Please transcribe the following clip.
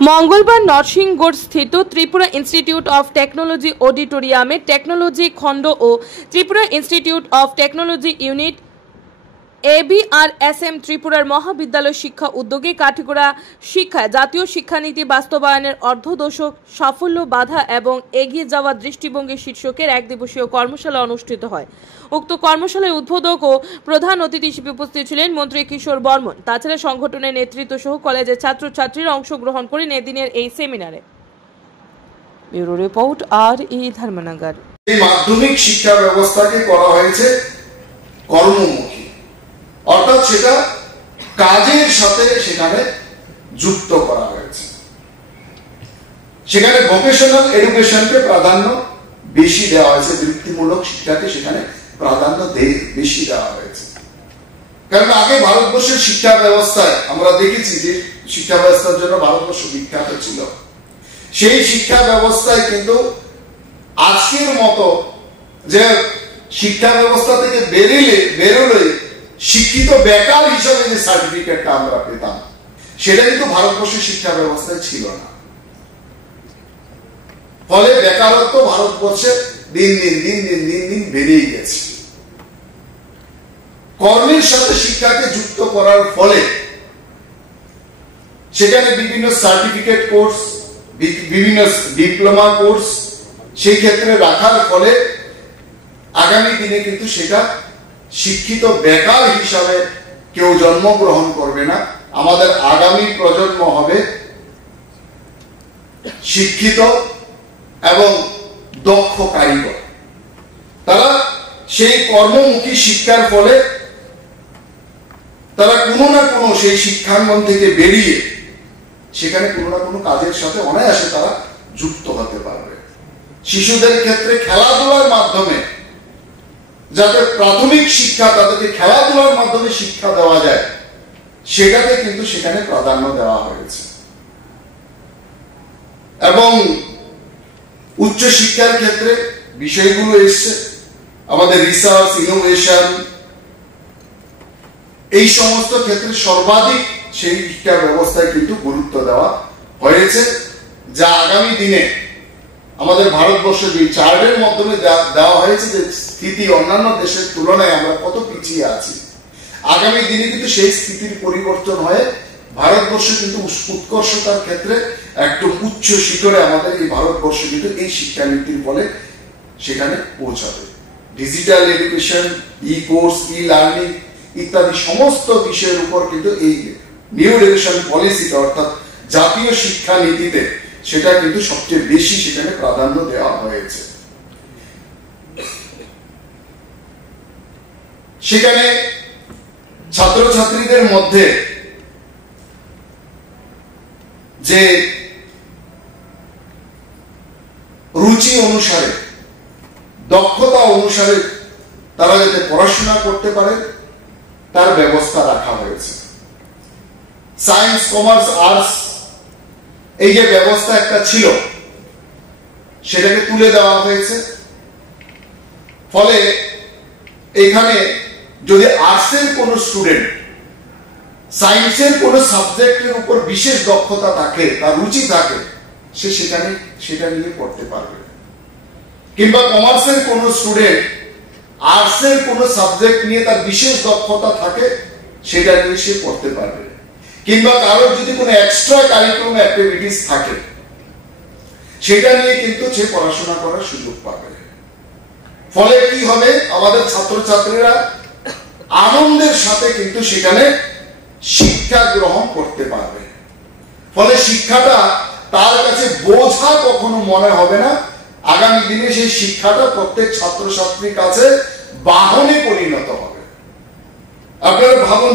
মঙ্গলবার নরসিংগড় স্থিত Tripura institute of technology অডিটোরিয়ামে টেকনোলজি খণ্ড ও Tripura institute of technology unit ABRSM ত্রিপুরার মহাবিদ্যালয় শিক্ষা উদ্যোগে কাঠিগড়া শিক্ষায় জাতীয় শিক্ষানীতি বাস্তবায়নের অর্ধদশক সাফল্য বাধা এবং এগিয়ে যাওয়া দৃষ্টিভঙ্গি শীর্ষকের এক দিবসীয় কর্মশালা অনুষ্ঠিত হয়। উক্ত কর্মশালায় উদ্বোধক ও প্রধান অতিথি হিসেবে উপস্থিত ছিলেন মন্ত্রী কিশোর বর্মন। তাছাড়া সংগঠনের নেতৃত্ব সহ কলেজের ছাত্রছাত্রীরা অংশগ্রহণ করেন এদিনের এই সেমিনারে। Bureau report RE Dharmanagar. এই মাধ্যমিক শিক্ষা ব্যবস্থাকে করা হয়েছে কর্মমুখী, অর্থাৎ সেটা কাজের সাথে সেখানে যুক্ত করা হয়েছে। সেখানে ভোকেশনাল এডুকেশনকে প্রাধান্য বেশি দেওয়া হয়েছে, বৃত্তিমূলক শিক্ষাকে সেখানে প্রাধান্য বেশি দেওয়া হয়েছে। কারণ আগে ভারতবর্ষের শিক্ষা ব্যবস্থায় আমরা দেখেছি যে শিক্ষা ব্যবস্থার জন্য ভারতবর্ষ বিখ্যাত ছিল। সেই শিক্ষা ব্যবস্থায় কিন্তু আজকের মতো যে শিক্ষা ব্যবস্থা থেকে বেরোলে শিক্ষিত বেকার হিসাবে যে সার্টিফিকেটটা আমরা পেতাম, সেটা কিন্তু ভারতবর্ষের শিক্ষা ব্যবস্থায় ছিল না। ফলে বেকারত্ব ভারতবর্ষে দিন দিন বেড়েই গেছে। কর্মের সাথে শিক্ষাকে যুক্ত করার ফলে সেখানে বিভিন্ন সার্টিফিকেট কোর্স, বিভিন্ন ডিপ্লোমা কোর্স সেই ক্ষেত্রে রাখার ফলে আগামী দিনে কিন্তু সেটা শিক্ষিত বেকার হিসাবে কেউ জন্মগ্রহণ করবে না। আমাদের আগামী প্রজন্ম হবে শিক্ষিত এবং দক্ষ কারিগর। তারা সেই কর্মমুখী শিক্ষার ফলে তারা কোনো না কোনো সেই শিক্ষাঙ্গন থেকে বেরিয়ে সেখানে কোনো না কোনো কাজের সাথে অনায়াসে তারা যুক্ত হতে পারবে। শিশুদের ক্ষেত্রে খেলাধুলার মাধ্যমে যাতে প্রাথমিক শিক্ষা তাদেরকে খেলাধুলার মাধ্যমে শিক্ষা দেওয়া যায়, সেটাতে কিন্তু সেখানে প্রাধান্য দেওয়া হয়েছে। এবং উচ্চ শিক্ষার ক্ষেত্রে বিষয়গুলো এসছে, আমাদের রিসার্চ, ইনোভেশন, এই সমস্ত ক্ষেত্রে সর্বাধিক সেই শিক্ষা ব্যবস্থায় কিন্তু গুরুত্ব দেওয়া হয়েছে, যা আগামী দিনে আমাদের ভারতবর্ষ যে চার্টের মাধ্যমে দেওয়া হয়েছে যে স্থিতি অন্যান্য দেশের তুলনায় আমরা কত পিছিয়ে আছি, আগামী দিনে কিন্তু সেই স্থিতির পরিবর্তন হয়ে ভারতবর্ষ কিন্তু উৎকর্ষতার ক্ষেত্রে একটু উচ্চ শিখরে আমাদের এই ভারতবর্ষ কিন্তু এই শিক্ষানীতির ফলে সেখানে পৌঁছাবে। ডিজিটাল এডুকেশন, ই কোর্স, ই লার্নিং ইত্যাদি সমস্ত বিষয়ের উপর কিন্তু এই নিউ এডুকেশন পলিসিটা অর্থাৎ জাতীয় শিক্ষা নীতিতে সেটা কিন্তু সবচেয়ে বেশি সেখানে প্রাধান্য দেওয়া হয়েছে। সেখানে ছাত্রছাত্রীদের মধ্যে যে রুচি অনুসারে, দক্ষতা অনুসারে তারা যাতে পড়াশোনা করতে পারে তার ব্যবস্থা রাখা হয়েছে। সায়েন্স, কমার্স, আর্টস এই যে ব্যবস্থা একটা ছিল সেটাকে তুলে দেওয়া হয়েছে। ফলে এখানে যদি আর্টসের কোন স্টুডেন্ট সায়েন্সের কোন সাবজেক্টের উপর বিশেষ দক্ষতা থাকে, তার রুচি থাকে, সে সেখানে সেটা নিয়ে পড়তে পারবে। কিংবা কমার্সের কোন স্টুডেন্ট আর্টসের কোন সাবজেক্ট নিয়ে তার বিশেষ দক্ষতা থাকে, সেটা নিয়ে সে পড়তে পারবে। কিংবা কারোর যদি কোনো এক্সট্রা কারিকুলাম অ্যাক্টিভিটিস থাকে, সেটা নিয়ে কিন্তু সে পড়াশোনা করার সুযোগ পাবে। ফলে কি হবে, আমাদের ছাত্রছাত্রীরা আনন্দের সাথে কিন্তু সেখানে শিক্ষা গ্রহণ করতে পারবে। ফলে শিক্ষাটা তার কাছে বোঝা কখনো মনে হবে না। আগামী দিনে সেই শিক্ষাটা প্রত্যেক ছাত্রছাত্রীর কাছে বাহনে পরিণত হবে। আপনারা ভাবুন,